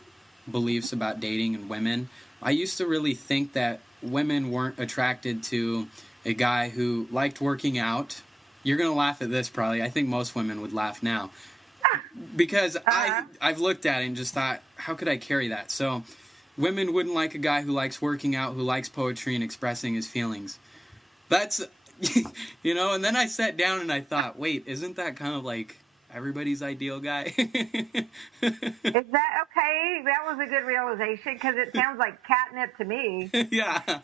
beliefs about dating and women. I used to really think that women weren't attracted to a guy who liked working out. You're going to laugh at this probably. I think most women would laugh now. Because Uh-huh. I've looked at it and just thought, how could I carry that? So women wouldn't like a guy who likes working out, who likes poetry and expressing his feelings. That's, you know, and then I sat down and I thought, wait, isn't that kind of like everybody's ideal guy? Is that okay? That was a good realization because it sounds like catnip to me. Yeah.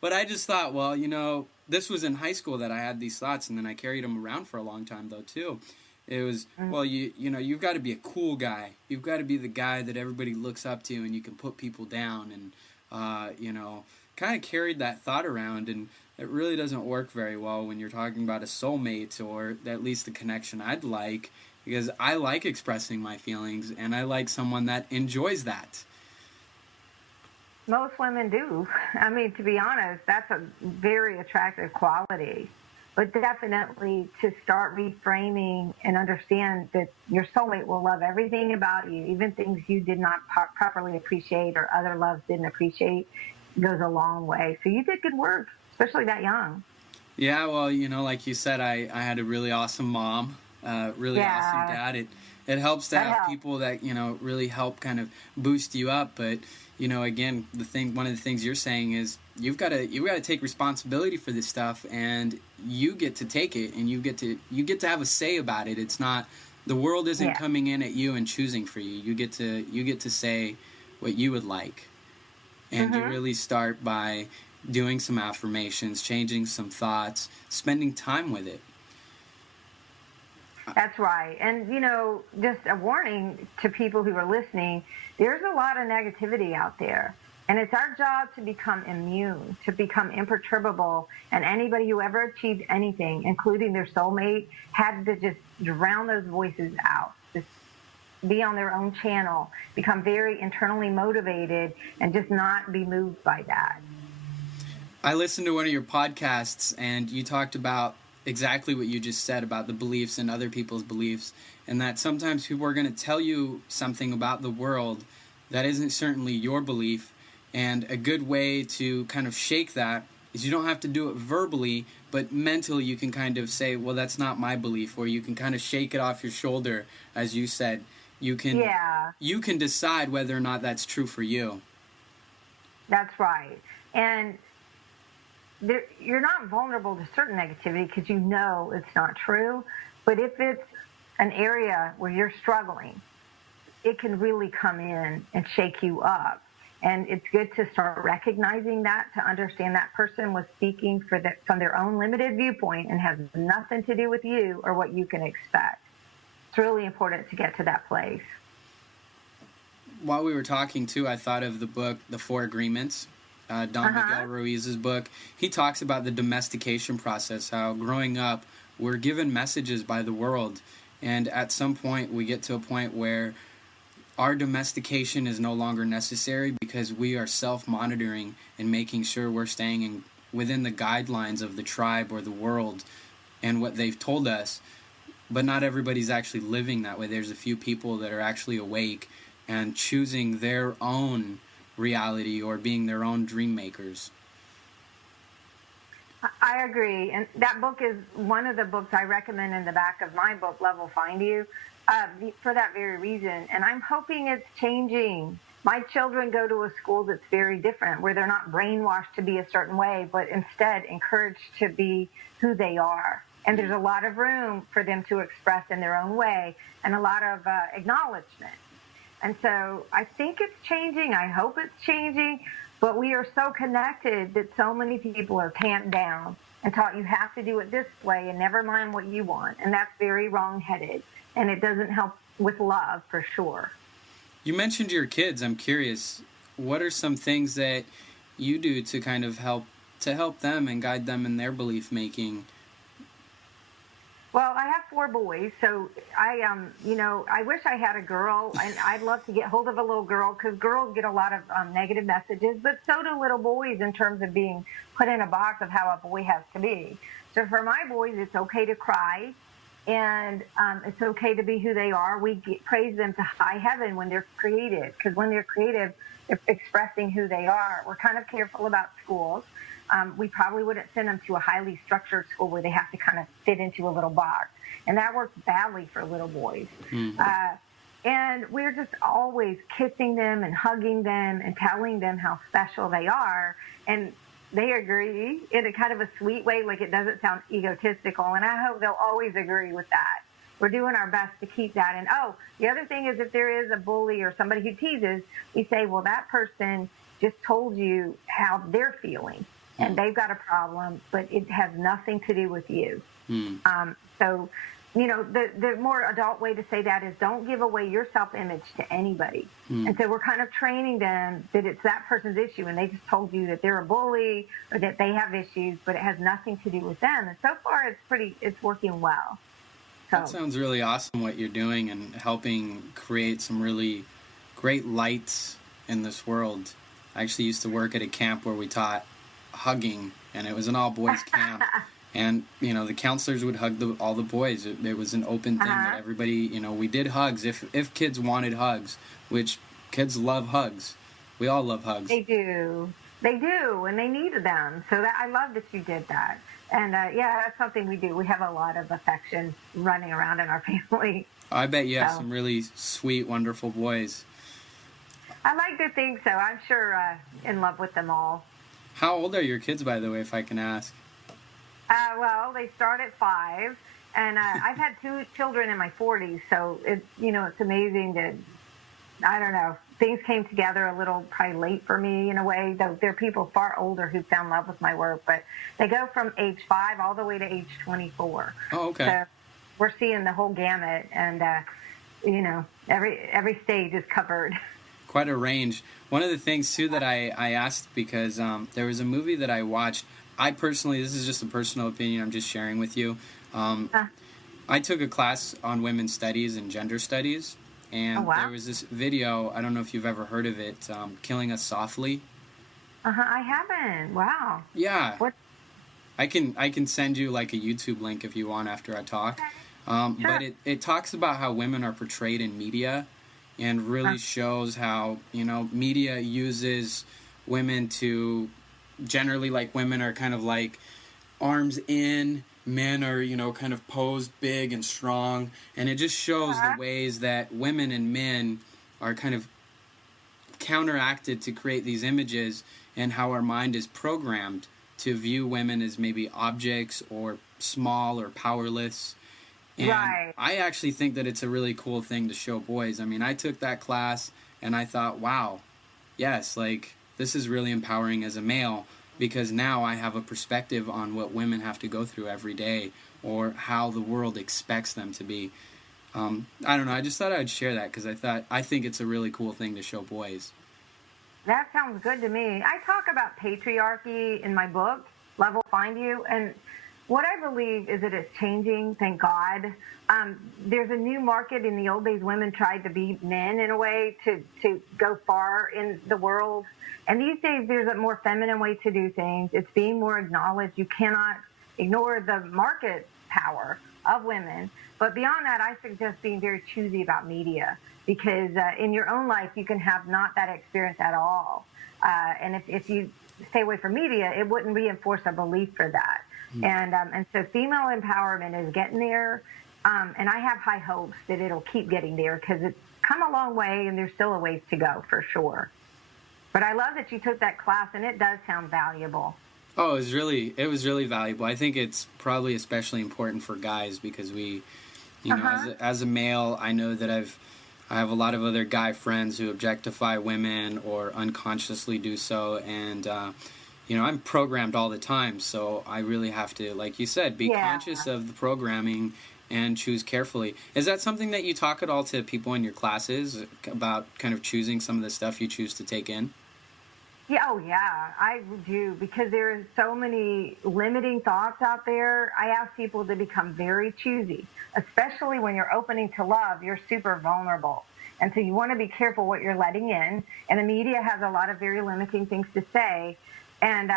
But I just thought, well, you know, this was in high school that I had these thoughts, and then I carried them around for a long time, though, too. It was, well, you know, you've got to be a cool guy. You've got to be the guy that everybody looks up to and you can put people down. And, you know, kind of carried that thought around, and it really doesn't work very well when you're talking about a soulmate, or at least the connection I'd like, because I like expressing my feelings, and I like someone that enjoys that. Most women do. I mean, to be honest, that's a very attractive quality. But definitely to start reframing and understand that your soulmate will love everything about you, even things you did not properly appreciate or other loves didn't appreciate, goes a long way. So you did good work, especially that young. Yeah, well, you know, like you said, I had a really awesome mom, really awesome Yeah, dad. It helps to that have helps. people that, you know, really help kind of boost you up. But, you know, again, one of the things you're saying is you've got to take responsibility for this stuff, and you get to take it, and you get to have a say about it. It's not, the world isn't Yeah. coming in at you and choosing for you. You get to say what you would like. And you hmm really start by doing some affirmations, changing some thoughts, spending time with it. That's right. And, just a warning to people who are listening, there's a lot of negativity out there. And it's our job to become immune, to become imperturbable. And anybody who ever achieved anything, including their soulmate, had to just drown those voices out. Just be on their own channel, become very internally motivated, and just not be moved by that. I listened to one of your podcasts, and you talked about exactly what you just said about the beliefs and other people's beliefs, and that sometimes people are going to tell you something about the world that isn't certainly your belief. And a good way to kind of shake that is you don't have to do it verbally, but mentally you can kind of say, well, that's not my belief, or you can kind of shake it off your shoulder, as you said. You can Yeah, you can decide whether or not that's true for you. that's right. And you're not vulnerable to certain negativity because you know it's not true. But if it's an area where you're struggling, it can really come in and shake you up. And it's good to start recognizing that, to understand that person was speaking from their own limited viewpoint and has nothing to do with you or what you can expect. It's really important to get to that place. While we were talking too, I thought of the book, The Four Agreements, Don Uh-huh. Miguel Ruiz's book. He talks about the domestication process, how growing up, we're given messages by the world, and at some point we get to a point where our domestication is no longer necessary because we are self-monitoring and making sure we're staying within the guidelines of the tribe or the world and what they've told us. But not everybody's actually living that way. There's a few people that are actually awake and choosing their own reality or being their own dream makers. I agree. And that book is one of the books I recommend in the back of my book, Love Will Find You, for that very reason. And I'm hoping it's changing. My children go to a school that's very different, where they're not brainwashed to be a certain way, but instead encouraged to be who they are. And there's a lot of room for them to express in their own way and a lot of acknowledgement. And so I think it's changing. I hope it's changing. But we are so connected that so many people are tamped down and taught you have to do it this way and never mind what you want. And that's very wrong-headed. And it doesn't help with love for sure. You mentioned your kids. I'm curious, what are some things that you do to kind of help them and guide them in their belief making? Well, I have 4 boys, so I wish I had a girl, and I'd love to get hold of a little girl because girls get a lot of negative messages, but so do little boys in terms of being put in a box of how a boy has to be. So for my boys, it's okay to cry, and it's okay to be who they are. We praise them to high heaven when they're creative, because when they're creative, they're expressing who they are. We're kind of careful about schools. We probably wouldn't send them to a highly structured school where they have to kind of fit into a little box. And that works badly for little boys. Mm-hmm. And we're just always kissing them and hugging them and telling them how special they are. And they agree in a kind of a sweet way, like it doesn't sound egotistical. And I hope they'll always agree with that. We're doing our best to keep that. And, the other thing is if there is a bully or somebody who teases, we say, well, that person just told you how they're feeling. And they've got a problem, but it has nothing to do with you. So, the more adult way to say that is don't give away your self-image to anybody. And so we're kind of training them that it's that person's issue, and they just told you that they're a bully or that they have issues, but it has nothing to do with them. And so far, it's working well. So. That sounds really awesome what you're doing and helping create some really great lights in this world. I actually used to work at a camp where we taught hugging, and it was an all-boys camp. And, the counselors would hug all the boys. It was an open thing that everybody, we did hugs if kids wanted hugs, which kids love hugs. We all love hugs. They do, and they needed them. So I love that you did that. And, that's something we do. We have a lot of affection running around in our family. I bet you have some really sweet, wonderful boys. I like to think so. I'm sure in love with them all. How old are your kids, by the way, if I can ask? Well, they start at 5, and I've had 2 children in my 40s, so it's amazing that, I don't know, things came together a little probably late for me in a way, though there are people far older who found love with my work, but they go from age 5 all the way to age 24. Oh, okay. So we're seeing the whole gamut, and, every stage is covered. Quite a range. One of the things, too, that I asked, because there was a movie that I watched. I personally, this is just a personal opinion I'm just sharing with you. I took a class on women's studies and gender studies, and there was this video, I don't know if you've ever heard of it, Killing Us Softly. I haven't. Wow. Yeah. What? I can send you like a YouTube link if you want after I talk. Okay. Sure. But it talks about how women are portrayed in media, and really shows how, media uses women to, generally, like, women are kind of like arms in, men are, kind of posed big and strong, and it just shows the ways that women and men are kind of counteracted to create these images, and how our mind is programmed to view women as maybe objects or small or powerless. And I actually think that it's a really cool thing to show boys. I mean, I took that class and I thought, wow, yes, like, this is really empowering as a male, because now I have a perspective on what women have to go through every day, or how the world expects them to be. I don't know, I just thought I'd share that, because I think it's a really cool thing to show boys. That sounds good to me. I talk about patriarchy in my book, Love Will Find You, and what I believe is that it's changing, thank God. There's a new market. In the old days, women tried to be men in a way to go far in the world. And these days, there's a more feminine way to do things. It's being more acknowledged. You cannot ignore the market power of women. But beyond that, I suggest being very choosy about media, because in your own life, you can have not that experience at all. And if you stay away from media, it wouldn't reinforce a belief for that. And so female empowerment is getting there, and I have high hopes that it'll keep getting there, because it's come a long way, and there's still a ways to go for sure. But I love that you took that class, and it does sound valuable. Oh, it was really valuable. I think it's probably especially important for guys, because we, as a male, I know that I have a lot of other guy friends who objectify women or unconsciously do so, and I'm programmed all the time, so I really have to, like you said, be conscious of the programming and choose carefully. Is that something that you talk at all to people in your classes about, kind of choosing some of the stuff you choose to take in? Yeah, oh yeah, I do, because there is so many limiting thoughts out there. I ask people to become very choosy, especially when you're opening to love. You're super vulnerable, and so you want to be careful what you're letting in. And the media has a lot of very limiting things to say. And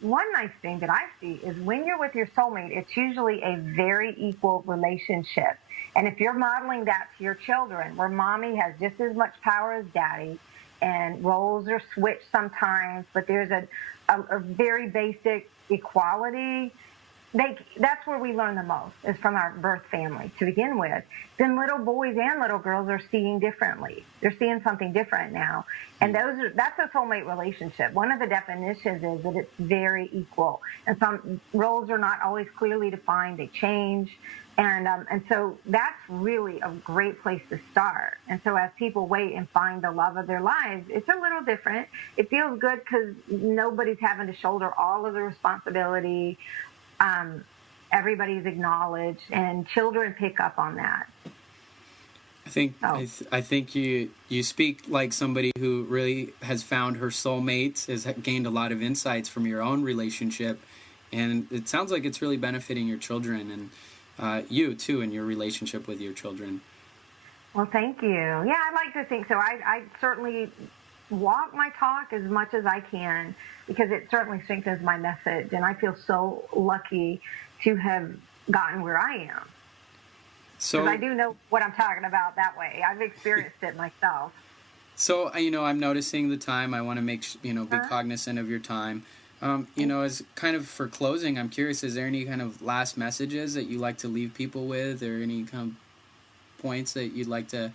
one nice thing that I see is when you're with your soulmate, it's usually a very equal relationship. And if you're modeling that to your children, where mommy has just as much power as daddy, and roles are switched sometimes, but there's a very basic equality. That's where we learn the most, is from our birth family to begin with. Then little boys and little girls are seeing differently. They're seeing something different now. And that's a soulmate relationship. One of the definitions is that it's very equal. And some roles are not always clearly defined. They change. And so that's really a great place to start. And so as people wait and find the love of their lives, it's a little different. It feels good because nobody's having to shoulder all of the responsibility. Everybody's acknowledged, and children pick up on that. I think you speak like somebody who really has found her soulmates, has gained a lot of insights from your own relationship, and it sounds like it's really benefiting your children and you too in your relationship with your children. Well, thank you. Yeah, I like to think so. I certainly walk my talk as much as I can, because it certainly strengthens my message, and I feel so lucky to have gotten where I am. So, because I do know what I'm talking about that way. I've experienced it myself. So, I'm noticing the time. I want to make, be cognizant of your time. As kind of for closing, I'm curious, is there any kind of last messages that you like to leave people with, or any kind of points that you'd like to,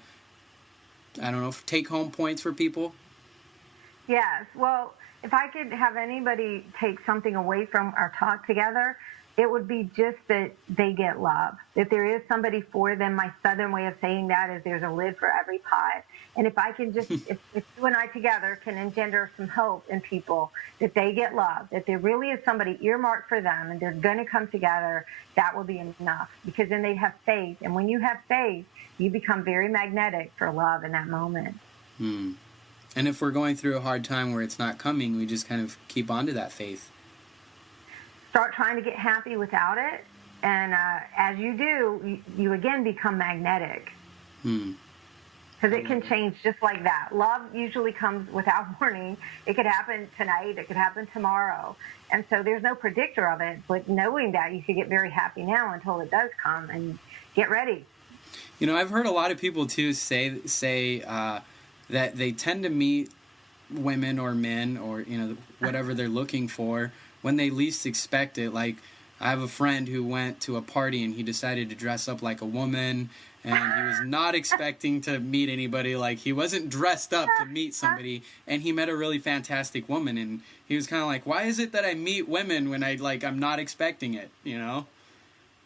take home points for people? Yes. Well, if I could have anybody take something away from our talk together, it would be just that they get love, that there is somebody for them. My Southern way of saying that is there's a lid for every pot. And if I can just, if you and I together can engender some hope in people, that they get love, that there really is somebody earmarked for them and they're going to come together, that will be enough, because then they have faith. And when you have faith, you become very magnetic for love in that moment. And if we're going through a hard time where it's not coming, we just kind of keep on to that faith. Start trying to get happy without it. And as you do, you again become magnetic. Because it can change just like that. Love usually comes without warning. It could happen tonight. It could happen tomorrow. And so there's no predictor of it. But knowing that, you should get very happy now until it does come, and get ready. I've heard a lot of people, too, say that they tend to meet women or men or, whatever they're looking for when they least expect it. Like, I have a friend who went to a party and he decided to dress up like a woman, and he was not expecting to meet anybody. Like, he wasn't dressed up to meet somebody, and he met a really fantastic woman, and he was kind of like, why is it that I meet women when I'm not expecting it,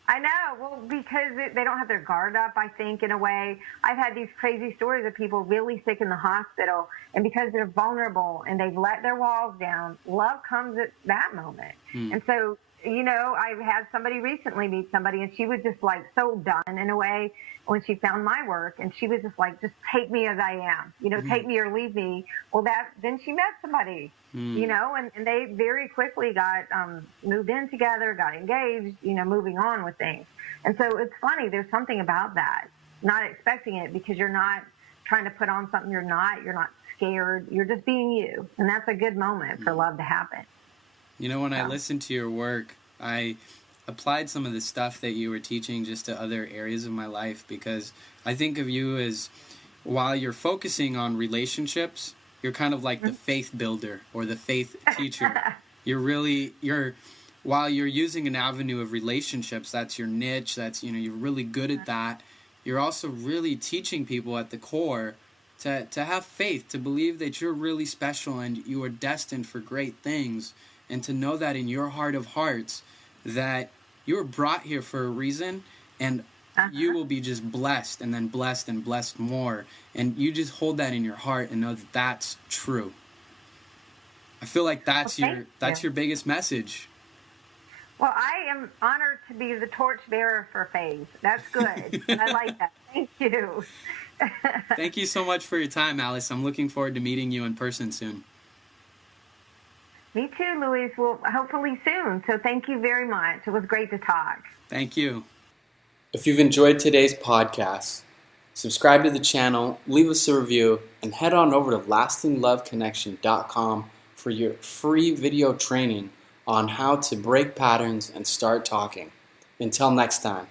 I know. Well, because they don't have their guard up, I think, in a way. I've had these crazy stories of people really sick in the hospital, and because they're vulnerable and they've let their walls down, love comes at that moment. And so, I've had somebody recently meet somebody, and she was just like so done in a way when she found my work, and she was just like, just take me as I am, take me or leave me. Well, then she met somebody, and they very quickly got moved in together, got engaged, moving on with things. And so it's funny, there's something about that, not expecting it, because you're not trying to put on something you're not scared, you're just being you. And that's a good moment for love to happen. When I listened to your work, I applied some of the stuff that you were teaching just to other areas of my life, because I think of you as, while you're focusing on relationships, you're kind of like the faith builder or the faith teacher. While you're using an avenue of relationships, that's your niche, that's, you're really good at that. You're also really teaching people at the core to have faith, to believe that you're really special and you are destined for great things, and to know that in your heart of hearts that you were brought here for a reason, and you will be just blessed and then blessed and blessed more. And you just hold that in your heart and know that that's true. I feel like that's your biggest message. Well, I am honored to be the torchbearer for faith. That's good. I like that. Thank you. Thank you so much for your time, Alice. I'm looking forward to meeting you in person soon. Me too, Luis. Well, hopefully soon. So thank you very much. It was great to talk. Thank you. If you've enjoyed today's podcast, subscribe to the channel, leave us a review, and head on over to lastingloveconnection.com for your free video training on how to break patterns and start talking. Until next time.